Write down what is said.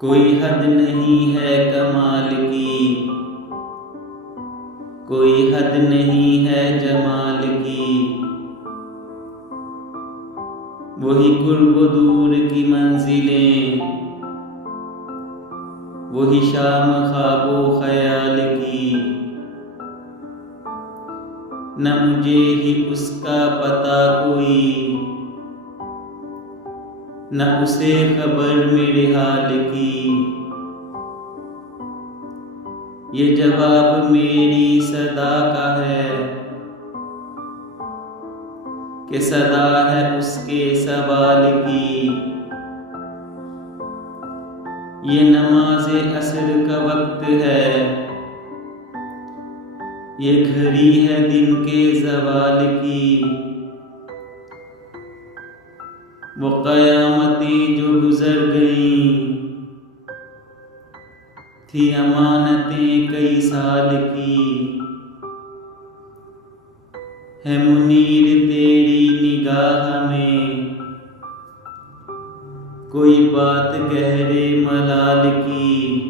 कोई हद नहीं है कमाल की, कोई हद नहीं है जमाल की। वही कुर्ब दूर की मंजिलें, वही शाम ख्वाबो ख्याल की। न मुझे ही उसका पता कोई, न उसे खबर मेरे हाल की। ये जवाब मेरी सदा का है कि सदा है उसके सवाल की। ये नमाज़े असर का वक्त है, ये घड़ी है दिन के ज़वाल की। वो क़यामतें जो गुज़र गईं थी अमानतें कई साल की। है मुनीर तेरी निगाह में कोई बात गहरे मलाल की।